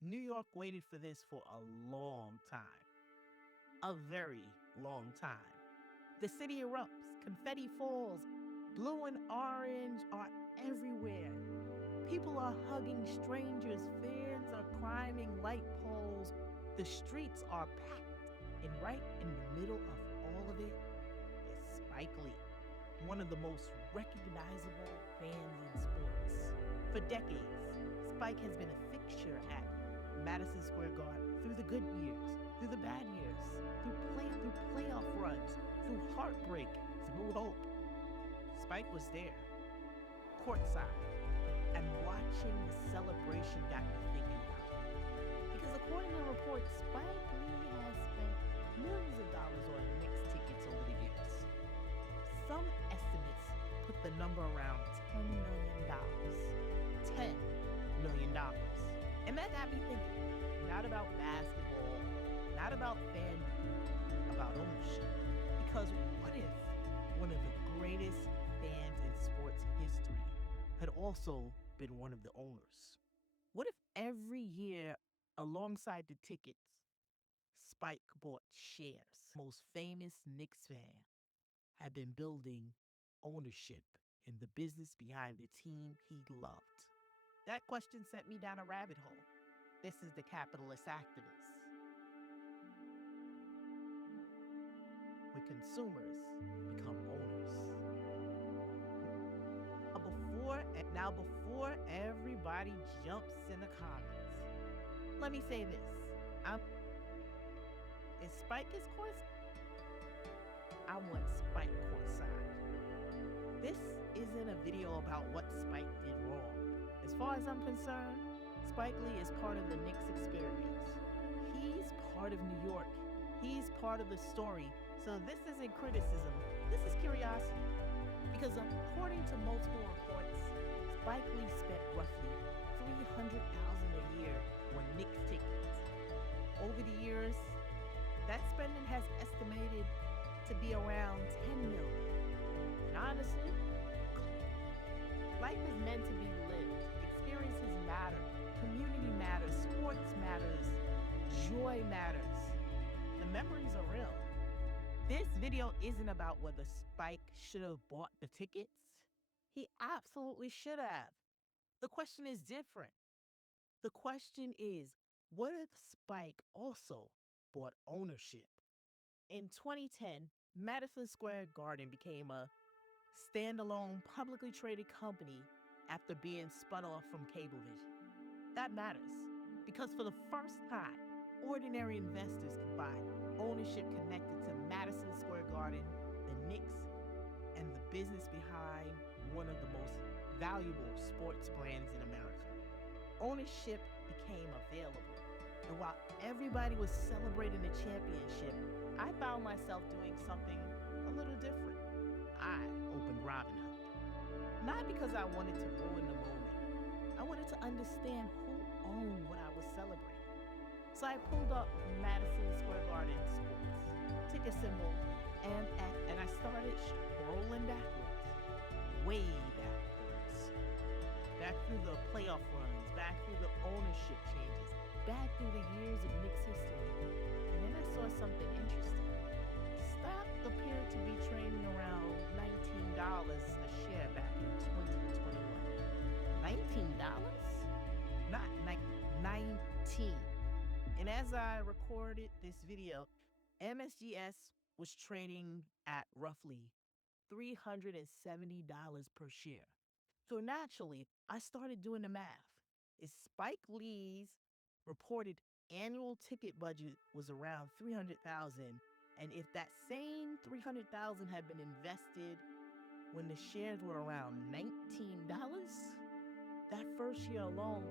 New York waited for this for a long time. A very long time. The city erupts, confetti falls, blue and orange are everywhere. People are hugging strangers, fans are climbing light poles, the streets are packed, and right in the middle of all of it is Spike Lee, one of the most recognizable fans in sports. For decades, Spike has been a fixture at Madison Square Garden through the good years, through the bad years, through playoff runs, through heartbreak, through hope. Spike was there, courtside, and watching the celebration got me thinking about it. Because according to reports, Spike Lee has spent millions of dollars on Knicks tickets over the years. Some estimates put the number around $10 million. $10 million. And that got me thinking, not about basketball, not about fandom, about ownership. Because what if one of the greatest fans in sports history had also been one of the owners? What if every year, alongside the tickets, Spike bought shares? Most famous Knicks fan had been building ownership in the business behind the team he loved. That question sent me down a rabbit hole. This is the capitalist activist. When consumers become owners. Before everybody jumps in the comments, let me say this. Is Spike his course? I want Spike courtside. This isn't a video about what Spike did wrong. As far as I'm concerned, Spike Lee is part of the Knicks experience. He's part of New York. He's part of the story. So this isn't criticism, this is curiosity. Because according to multiple reports, Spike Lee spent roughly $300,000 a year on Knicks tickets. Over the years, that spending has estimated to be around $10 million. And honestly, life is meant to be lived. Experiences matter. Community matters. Sports matters. Joy matters. The memories are real. This video isn't about whether Spike should have bought the tickets. He absolutely should have. The question is different. The question is, what if Spike also bought ownership? In 2010, Madison Square Garden became a standalone publicly traded company after being spun off from Cablevision. That matters because for the first time, ordinary investors could buy ownership connected to Madison Square Garden, the Knicks, and the business behind one of the most valuable sports brands in America. Ownership became available. And while everybody was celebrating the championship, I found myself doing something a little different. I opened Robinhood. Not because I wanted to ruin the moment. I wanted to understand who owned what I was celebrating. So I pulled up Madison Square Garden Sports, ticker symbol, and I started scrolling backwards, way backwards. Back through the playoff runs, back through the ownership changes, back through the years of Knicks history. And then I saw something interesting. Stock appeared to be trading around $19 a share back in 2021. $19? Not 19. And as I recorded this video, MSGS was trading at roughly $370 per share. So naturally, I started doing the math. If Spike Lee's reported annual ticket budget was around $300,000, and if that same $300,000 had been invested when the shares were around $19, that first year alone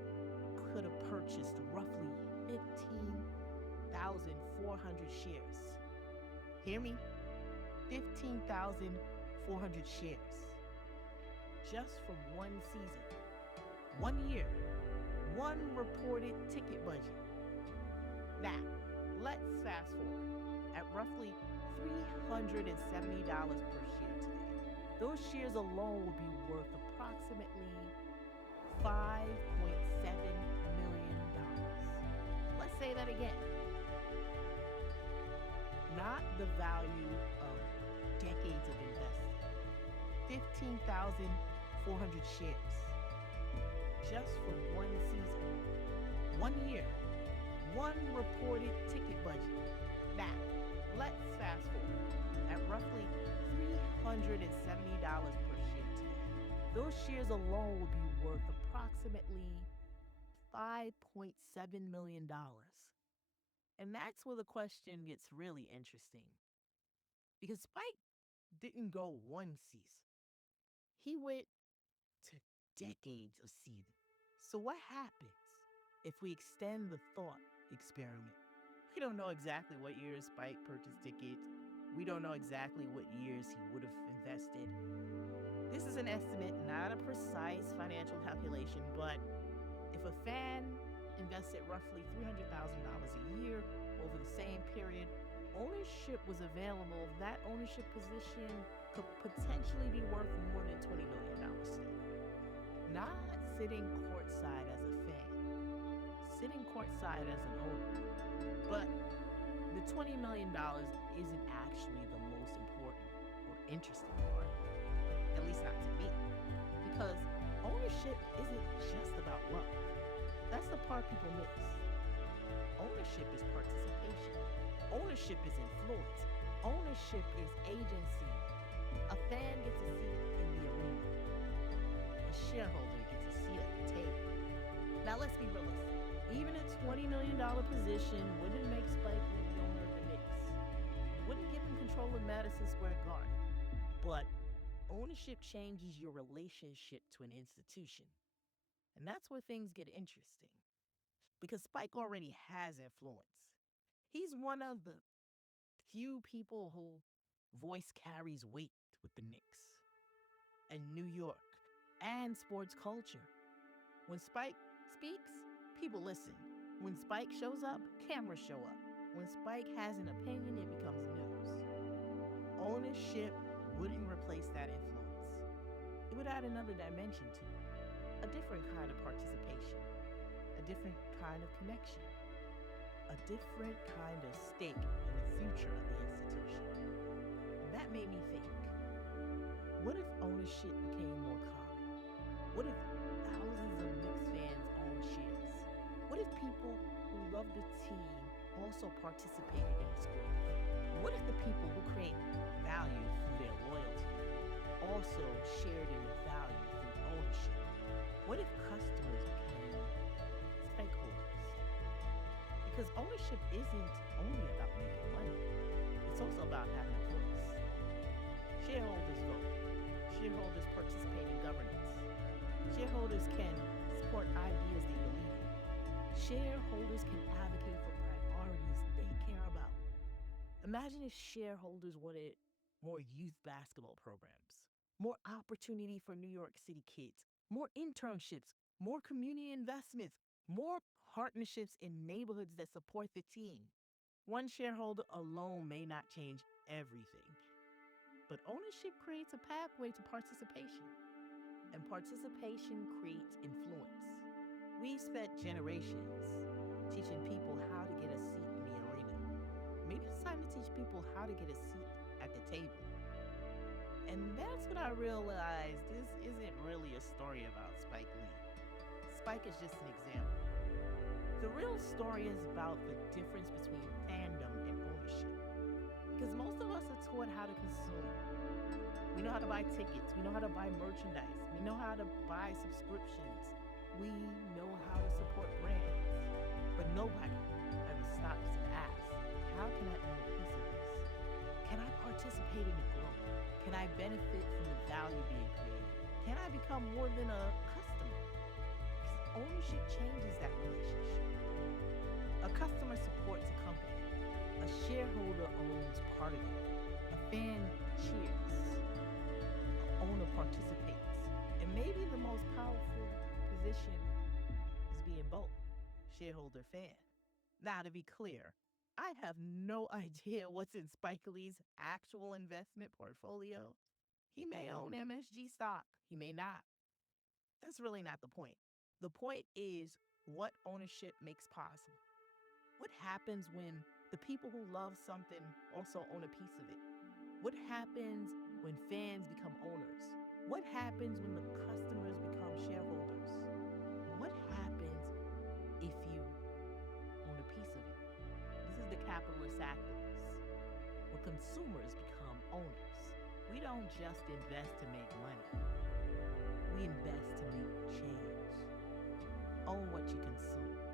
could have purchased roughly 15,400 shares. Hear me? 15,400 shares. Just from one season, 1 year, one reported ticket budget. Now, let's fast forward. At roughly $370 per share today, those shares alone would be worth approximately $5.7 million. that again. Not the value of decades of investing. 15,400 shares just for one season, 1 year, one reported ticket budget. Now, let's fast forward. At roughly $370 per share today, those shares alone would be worth approximately $5.7 million. And that's where the question gets really interesting. Because Spike didn't go one season, he went to decades of seasons. So, what happens if we extend the thought experiment? We don't know exactly what years Spike purchased tickets. We don't know exactly what years he would have invested. This is an estimate, not a precise financial calculation, but if a fan invested roughly $300,000 a year over the same period, ownership was available, that ownership position could potentially be worth more than $20 million today. Not sitting courtside as a fan, sitting courtside as an owner. But the $20 million isn't actually the most important or interesting part, at least not to me, because ownership isn't just about wealth. That's the part people miss. Ownership is participation. Ownership is influence. Ownership is agency. A fan gets a seat in the arena. A shareholder gets a seat at the table. Now let's be realistic. Even a $20 million position wouldn't make Spike Lee the owner of the Knicks. Wouldn't give him control of Madison Square Garden. But ownership changes your relationship to an institution. And that's where things get interesting. Because Spike already has influence. He's one of the few people whose voice carries weight with the Knicks and New York and sports culture. When Spike speaks, people listen. When Spike shows up, cameras show up. When Spike has an opinion, it becomes news. Ownership wouldn't replace that influence. It would add another dimension to it, a different kind of participation, a different kind of connection, a different kind of stake in the future of the institution. And that made me think, what if ownership became more common? What if thousands of Knicks fans own shares? What if people who love the team also participated in its growth? What if the people who create value through their loyalty also shared in the value through ownership? What if customers became stakeholders? Because ownership isn't only about making money, it's also about having a voice. Shareholders vote. Shareholders participate in governance. Shareholders can support ideas they believe in. Shareholders can advocate for priorities they care about. Imagine if shareholders wanted more youth basketball programs, more opportunity for New York City kids, more internships, more community investments, more partnerships in neighborhoods that support the team. One shareholder alone may not change everything, but ownership creates a pathway to participation, and participation creates influence. We've spent generations teaching people how to get a seat in the arena. Maybe it's time to teach people how to get a seat at the table. And that's when I realized this isn't really a story about Spike Lee. Spike is just an example. The real story is about the difference between fandom and ownership. Because most of us are taught how to consume. We know how to buy tickets. We know how to buy merchandise. We know how to buy subscriptions. We know how to support brands. But nobody ever stops and asks, how can I own a piece of this? Can I participate in the growth? Can I benefit from the value being created? Can I become more than a customer? Because ownership changes that relationship. A customer supports a company. A shareholder owns part of it. A fan cheers. An owner participates. And maybe the most powerful position is being both shareholder fan. Now, to be clear, I have no idea what's in Spike Lee's actual investment portfolio. He may own MSG stock. He may not. That's really not the point. The point is what ownership makes possible. What happens when the people who love something also own a piece of it? What happens when fans become owners? What happens when the customers become shareholders? What happens if you own a piece of it? This is the capitalist activist. When consumers become owners, we don't just invest to make money. We invest to make change. Own what you consume.